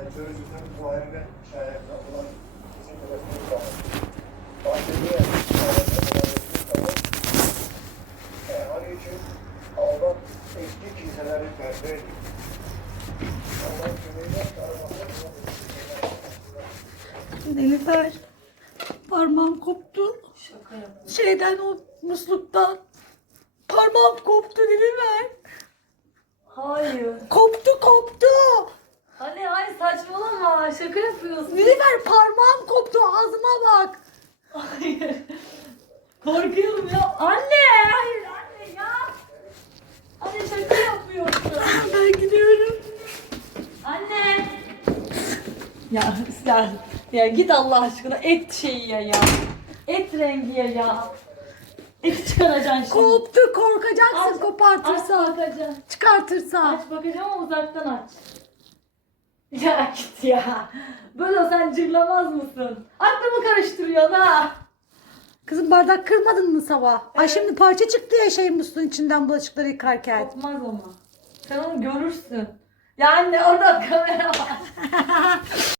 Bu halde şayakta olan bizim var. E, hani için Allah eski tercih Nilüfer. Parmağım koptu. Şeyden o musluktan. Parmağım koptu Nilüfer. Hayır. Koptu. Anne hayır saçmalama. Şaka yapıyorsun. Nilüfer parmağım koptu. Ağzıma bak. Hayır. Korkuyorum ya. Anne hayır anne ya. Anne şaka yapıyorsun. Ben gidiyorum. Anne. Ya sen ya git Allah aşkına et şeyi ya ya. Et rengi ya ya. Eti çıkaracaksın şimdi. Koptu korkacaksın Aç, kopartırsa. Aç bakacaksın. Çıkartırsa. Aç bakacağım ama uzaktan aç. Ya git ya. Böyle sen cırlamaz mısın? Aklımı karıştırıyorsun ha. Kızım bardak kırmadın mı sabah? Ay şimdi parça çıktı ya şey musluğun içinden bulaşıkları yıkarken. Kopmaz ama. Sen onu görürsün. Ya anne orada kamera var.